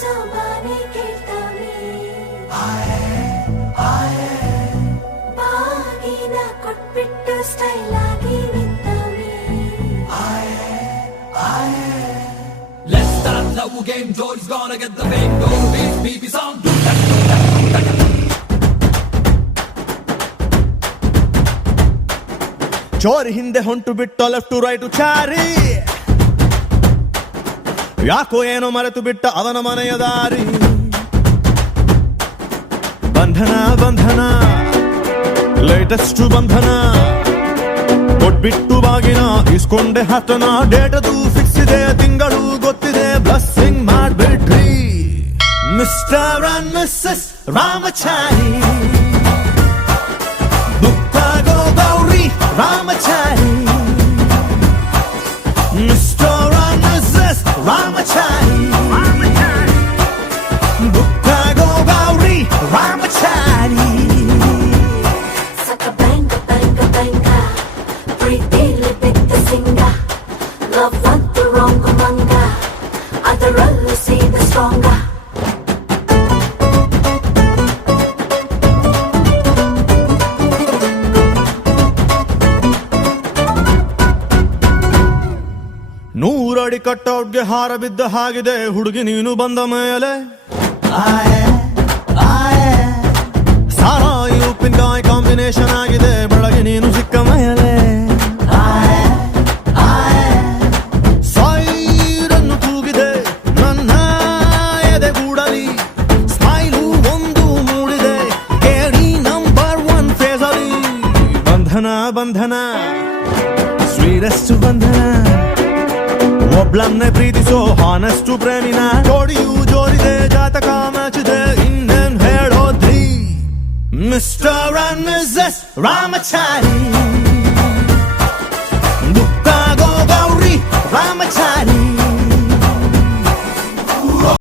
ಸೋಬಾನೆ ಕೇಳ್ತಾನೆ ಬಾಗಿನ ಕೊಟ್ಬಿಟ್ಟು ಸ್ಟೈಲ್ ಆಗಿ ನಿಂತವನೆ Let's start love game, Joy's gonna get the fame. Go this BB song. ಚೋರಿ ಹಿಂದೆ ಹೊಂಟು ಬಿಟ್ಟು ಲೆಫ್ಟ್ ಟು ರೈಟ್ ಚಾರಿ ಯಾಕೋ ಏನೋ ಮರೆತು ಬಿಟ್ಟ ಅವನ ಮನೆಯ ದಾರಿ ಬಂಧನ ಬಂಧನ ಲೇಟೆಸ್ಟ್ ಬಂಧನ ಕೊಟ್ಬಿಟ್ಟು ಬಾಗಿನ ಇಸ್ಕೊಂಡೆ ಹತ್ತನ ಡೇಟದು ಫಿಕ್ಸ್ ಇದೆ ತಿಂಗಳು ಗೊತ್ತಿದೆ ಬ್ಲಸ್ಸಿಂಗ್ ಮಾಡ್ಬಿಟ್ರಿ ಮಿಸ್ಟರ್ ಅಂಡ್ ಮಿಸ್ಸಸ್ ರಾಮಚಾರಿ ಬುಕ್ಕಾಗೋ Gowri Ramachari mister and missus Ramachari ಬುಕ್ಕಾಗೋ Gowri Ramachari Saka banga banga banga ಪ್ರೀತಿಲಿ ಬಿದ್ದ ಸಿಂಗ ಲವ್ ಅಂತ ರಾಂಗ್ ಮಂಗ ಅದರಲ್ಲೂ ಸೀದ ಸ್ಟ್ರಾಂಗ ನೂರಡಿ ಕಟ್ಔಟ್ಗೆ ಹಾರ ಬಿದ್ದ ಹಾಗಿದೆ ಹುಡುಗಿ ನೀನು ಬಂದ ಮೇಲೆ ಸಾರಾಯಿ ಉಪ್ಪಿನಕಾಯಿ ಕಾಂಬಿನೇಷನ್ ಆಗಿದೆ ಬೆಳಗ್ಗೆ ನೀನು ಸಿಕ್ಕ ಮೇಲೆ ಸೈರನ್ನು ಕೂಗಿದೆ ನನ್ನ ಎದೆಗೂಡಲಿ ಸ್ಮೈಲು ಒಂದು ಮೂಡಿದೆ ಕೇಳಿ ನಂಬರ್ 1 ಫೇಸಲಿ ಬಂಧನ ಬಂಧನ ಸ್ವೀರೆಸ್ಟ್ ಬಂಧನ ಒಬ್ಳನ್ನೇ ಪ್ರೀತಿಸೋ ಹಾನೆಸ್ಟ್ ಪ್ರೇಮಿನ ಜೋಡಿಯೂ ಜೋಡಿದೆ ಜಾತಕ ಮ್ಯಾಚಿದೆ ಇನ್ನೇನ್ ಹೇಳೋದ್ರಿ ಮಿಸ್ಟರ್ ಅಂಡ್ ಮಿಸ್ಸಸ್ ರಾಮಚಾರಿ